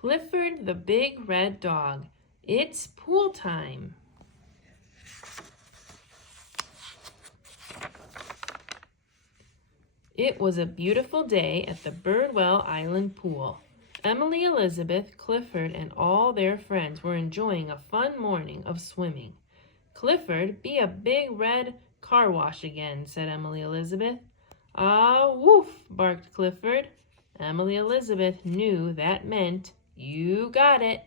Clifford the Big Red Dog. It's pool time. It was a beautiful day at the Birdwell Island pool. Emily Elizabeth, Clifford, and all their friends were enjoying a fun morning of swimming. Clifford, be a big red car wash again, said Emily Elizabeth. Ah, woof, barked Clifford. Emily Elizabeth knew that meant, you got it.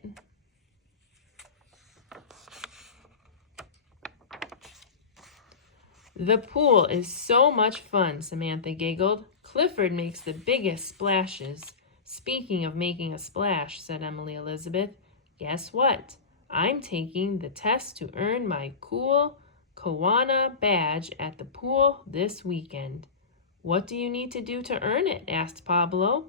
The pool is so much fun, Samantha giggled. Clifford makes the biggest splashes. Speaking of making a splash, said Emily Elizabeth, guess what? I'm taking the test to earn my cool Kiwanis badge at the pool this weekend. What do you need to do to earn it? Asked Pablo.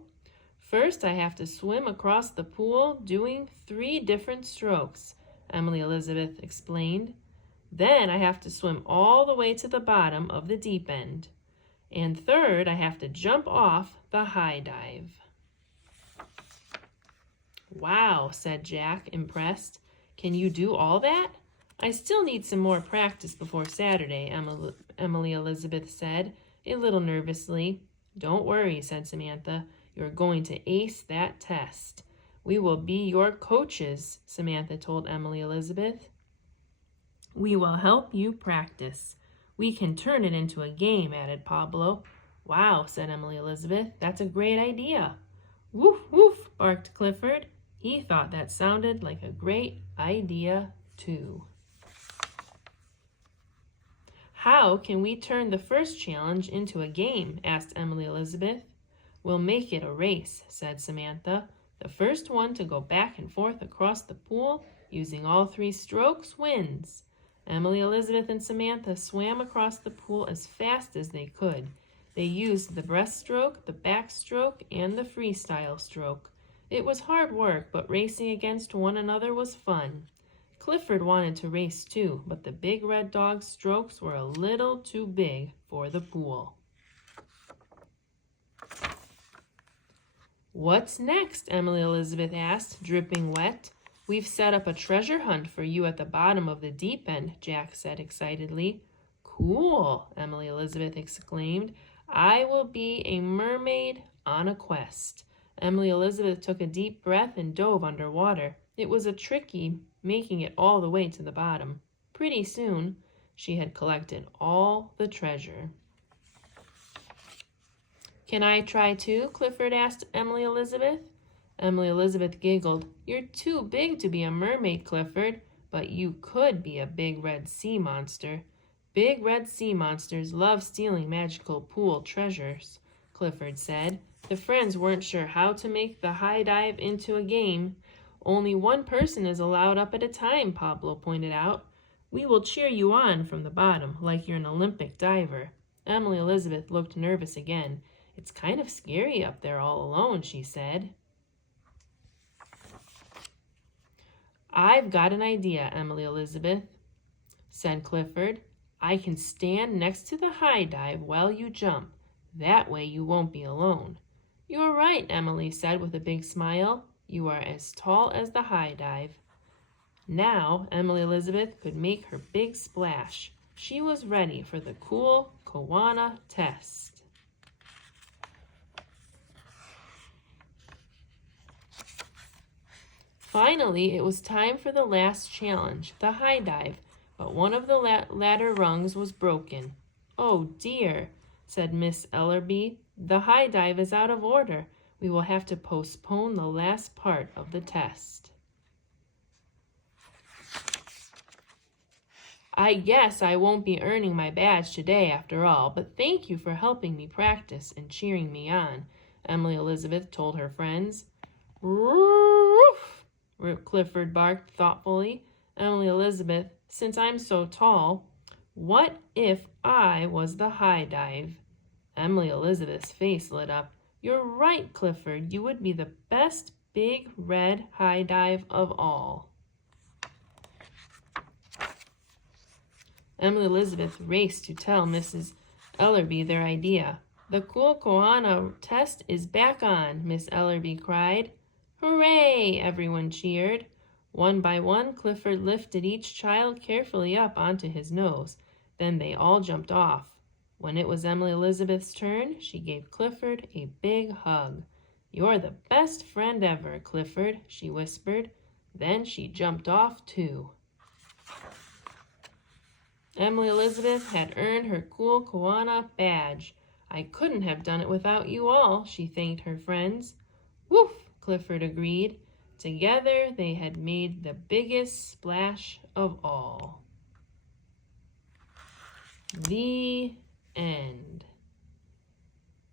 First, I have to swim across the pool doing 3 different strokes, Emily Elizabeth explained. Then I have to swim all the way to the bottom of the deep end. And third, I have to jump off the high dive. Wow, said Jack, impressed. Can you do all that? I still need some more practice before Saturday, Emily Elizabeth said, a little nervously. Don't worry, said Samantha. You're going to ace that test. We will be your coaches, Samantha told Emily Elizabeth. We will help you practice. We can turn it into a game, added Pablo. Wow, said Emily Elizabeth. That's a great idea. Woof, woof, barked Clifford. He thought that sounded like a great idea, too. How can we turn the first challenge into a game? Asked Emily Elizabeth. We'll make it a race, said Samantha. The first one to go back and forth across the pool using all 3 strokes wins. Emily Elizabeth and Samantha swam across the pool as fast as they could. They used the breaststroke, the backstroke, and the freestyle stroke. It was hard work, but racing against one another was fun. Clifford wanted to race too, but the big red dog's strokes were a little too big for the pool. What's next? Emily Elizabeth asked, dripping wet. We've set up a treasure hunt for you at the bottom of the deep end, Jack said excitedly. Cool, Emily Elizabeth exclaimed. I will be a mermaid on a quest. Emily Elizabeth took a deep breath and dove underwater. It was a tricky making it all the way to the bottom. Pretty soon, she had collected all the treasure. Can I try too? Clifford asked Emily Elizabeth. Emily Elizabeth giggled. You're too big to be a mermaid, Clifford, but you could be a big red sea monster. Big red sea monsters love stealing magical pool treasures, Clifford said. The friends weren't sure how to make the high dive into a game. Only one person is allowed up at a time, Pablo pointed out. We will cheer you on from the bottom, like you're an Olympic diver. Emily Elizabeth looked nervous again. It's kind of scary up there all alone, she said. I've got an idea, Emily Elizabeth, said Clifford. I can stand next to the high dive while you jump. That way you won't be alone. You're right, Emily said with a big smile. You are as tall as the high dive. Now Emily Elizabeth could make her big splash. She was ready for the cool Kiwanis test. Finally, it was time for the last challenge, the high dive, but one of the ladder rungs was broken. Oh dear, said Miss Ellerby. The high dive is out of order. We will have to postpone the last part of the test. I guess I won't be earning my badge today after all, but thank you for helping me practice and cheering me on, Emily Elizabeth told her friends. Roof! Clifford barked thoughtfully. Emily Elizabeth, since I'm so tall, what if I was the high dive? Emily Elizabeth's face lit up. You're right, Clifford. You would be the best big red high dive of all. Emily Elizabeth raced to tell Mrs. Ellerby their idea. The cool Kiwanis test is back on, Miss Ellerby cried. Hooray! Everyone cheered. One by one, Clifford lifted each child carefully up onto his nose. Then they all jumped off. When it was Emily Elizabeth's turn, she gave Clifford a big hug. "You're the best friend ever, Clifford," she whispered. Then she jumped off too. Emily Elizabeth had earned her cool Kiwanis badge. "I couldn't have done it without you all," she thanked her friends. "Woof," Clifford agreed. Together they had made the biggest splash of all. The end.